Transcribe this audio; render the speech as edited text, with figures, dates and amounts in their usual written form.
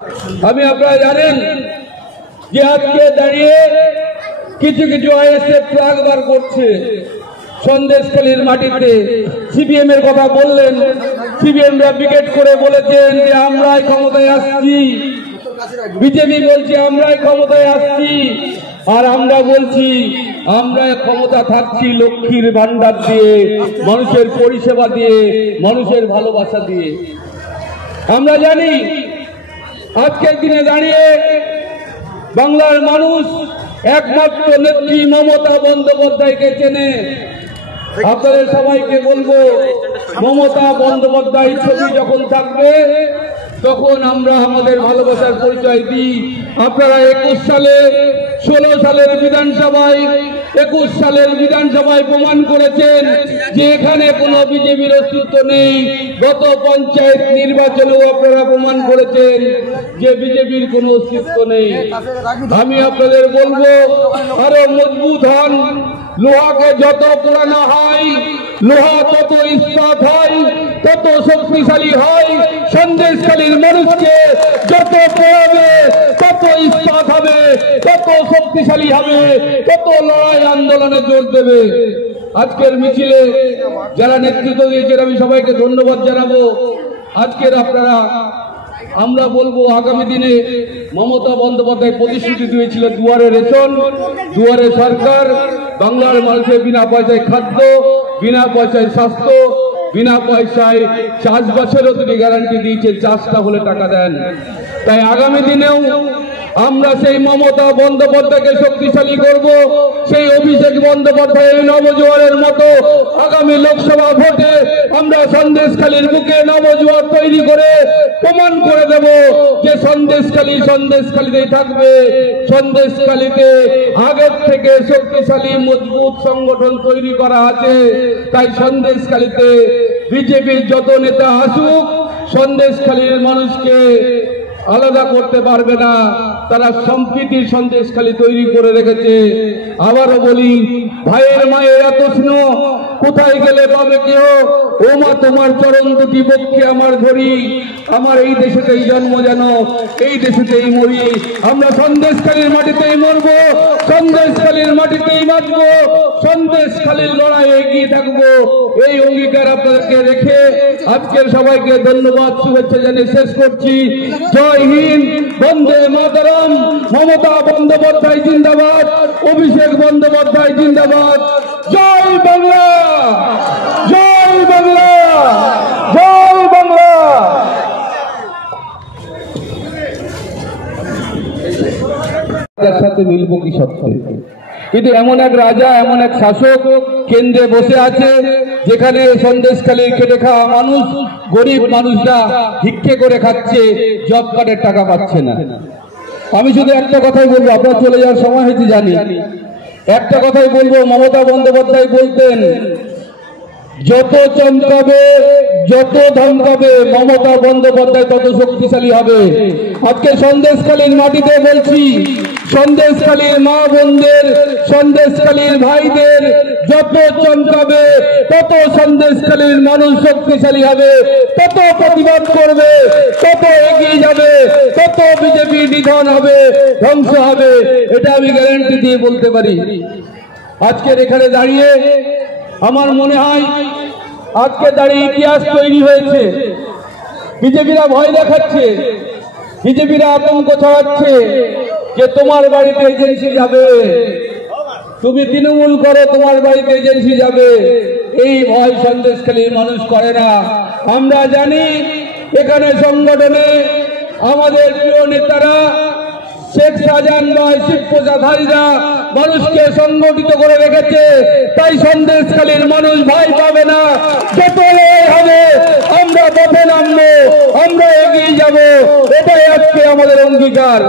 আমি আপনারা জানেন যে আজকে দাঁড়িয়ে কিছু কিছু আইএসএফ ফ্ল্যাগ বার করছে সন্দেশখালীর মাটিতে। সিপিএম এর কথা বললেন, সিপিএম ব্রিগেড করে বলেছেন যে আমরাই ক্ষমতায় আসছি, বিজেপি বলছে আমরাই ক্ষমতায় আসছি, আর আমরা বলছি আমরা ক্ষমতা থাকছি লক্ষ্মীর ভান্ডার দিয়ে, মানুষের পরিষেবা দিয়ে, মানুষের ভালোবাসা দিয়ে। আমরা জানি আজকের দিনে দাঁড়িয়ে বাংলার মানুষ একমাত্র নেত্রী মমতা বন্দ্যোপাধ্যায়কে চেনে। আপনাদের সবাইকে বলবো, মমতা বন্দ্যোপাধ্যায় ছবি যখন থাকবে তখন আমরা আমাদের ভালোবাসার পরিচয় দিই। আপনারা 21 সালে 16 সালের বিধানসভায় 21 সালের বিধানসভায় প্রমাণ করেছেন যে এখানে কোনো বিজেপির অস্তিত্ব নেই। গত পঞ্চায়েত নির্বাচনেও আপনারা প্রমাণ করেছেন যে বিজেপির কোনো অস্তিত্ব নেই। আমি আপনাদের বলবো আরো মজবুত হন। লোহাকে যত পোড়ানো হয়, লোহা তত ইস্পাত হয়, তত শক্তিশালী হয়। সন্দেশখালীর মানুষকে যত পোড়াবে তত ইস্পাত হবে, তত শক্তিশালী হবে, তত লড়াই আন্দোলনে জোর দেবে। আজকের মিছিলে যারা নেতৃত্ব দিয়েছেন আমি সবাইকে ধন্যবাদ জানাবো। আজকের আপনারা আমরা বলবো আগামী দিনে মমতা বন্দ্যোপাধ্যায় প্রতিশ্রুতি দিয়েছিল দুয়ারে রেশন, দুয়ারে সরকার, বাংলার মানুষের বিনা পয়সায় খাদ্য, বিনা পয়সায় স্বাস্থ্য, বিনা পয়সায় চাষবাসেরও তিনি গ্যারান্টি দিয়েছে, চাষটা হলে টাকা দেন। তাই আগামী দিনেও আমরা সেই মমতা বন্দ্যোপাধ্যায়কে শক্তিশালী করব। সেই অভিষেক বন্দ্যোপাধ্যায়ের নবজোয়ারের মতো আগামী লোকসভা ভোটে আমরা সন্দেশখালীর বুকে নবজোয়ার তৈরি করে প্রমাণ করে দেব যে সন্দেশখালীতেই থাকবে। সন্দেশখালীতে আগের থেকে শক্তিশালী মজবুত সংগঠন তৈরি করা আছে। তাই সন্দেশখালীতে বিজেপির যত নেতা আসুক, সন্দেশখালীর মানুষকে আলাদা করতে পারবে না। তারা সম্প্রীতির সন্দেশখালী তৈরি করে রেখেছে। আবারও বলি, ভাইয়ের মায়ের এত স্নেহ কোথায় গেলে পাবে কেহ? ও মা তোমার চরণ দুটি বক্ষে আমার ধরি, আমার এই দেশেতেই জন্ম যেন এই দেশেতেই মরি। আমরা সন্দেশখালীর মাটিতেই মরবো, সন্দেশখালীর মাটিতেই বাঁচবো, সন্দেশখালীর লড়াই এগিয়ে থাকবো। এই অঙ্গীকার আপনাদেরকে রেখে আজকের সবাইকে ধন্যবাদ, শুভেচ্ছা জানিয়ে শেষ করছি। জয় হিন্দ, বন্দে মাতরম। মমতা বন্দ্যোপাধ্যায় জিন্দাবাদ, অভিষেক বন্দ্যোপাধ্যায় জিন্দাবাদ। জয় বাংলা, জয় বাংলা, জয় বাংলা। সাথে মিলব কি সত্য, কিন্তু এমন এক রাজা, এমন এক শাসক কেন্দ্রে বসে আছে যেখানে সন্দেশখালীর খেটে খাওয়া মানুষ, গরিব মানুষরা ভিক্ষে করে খাচ্ছে, জব কার্ডের টাকা পাচ্ছে না। আমি শুধু একটা কথাই বলবো, আপনার চলে যাওয়ার সময় হয়েছে জানি, একটা কথাই বলবো। মমতা বন্দ্যোপাধ্যায় বলতেন, যত চমকাবে, যত ধমকাবে মমতা বন্দ্যোপাধ্যায় তত শক্তিশালী হবে। আজকে সন্দেশখালীর মাটিতে বলছি, সন্দেশখালীর মা বোনদের, সন্দেশখালীর ভাইদের যত চমকাবে তত সন্দেশখালীর মানুষ শক্তিশালী হবে, তত প্রতিবাদ করবে, তত এগিয়ে যাবে, তত বিজেপি নিধন হবে, ধ্বংস হবে। এটা আমি গ্যারান্টি দিয়ে বলতে পারি। আজকের এখানে দাঁড়িয়ে আমার মনে হয় আজকে দাঁড়িয়ে ইতিহাস তৈরি হয়েছে। বিজেপিরা ভয় দেখাচ্ছে, বিজেপিরা আতঙ্ক ছড়াচ্ছে যে তোমার বাড়িতে এজেন্সি যাবে, তুমি তৃণমূল করো তোমার বাড়িতে এজেন্সি যাবে। এই ভয় সন্দেশখালীর মানুষ করে না। আমরা জানি এখানে সংগঠনে আমাদের প্রিয় নেতারা শেখ শাহজাহান ভাই, শিবপ্রসাদ হাজরা মানুষকে সংগঠিত করে রেখেছে। তাই সন্দেশখালীর মানুষ ভয় পাবে না। যত লড়াই হবে আমরা পথে নামবো, আমরা এগিয়ে যাব। এটাই আজকে আমাদের অঙ্গীকার।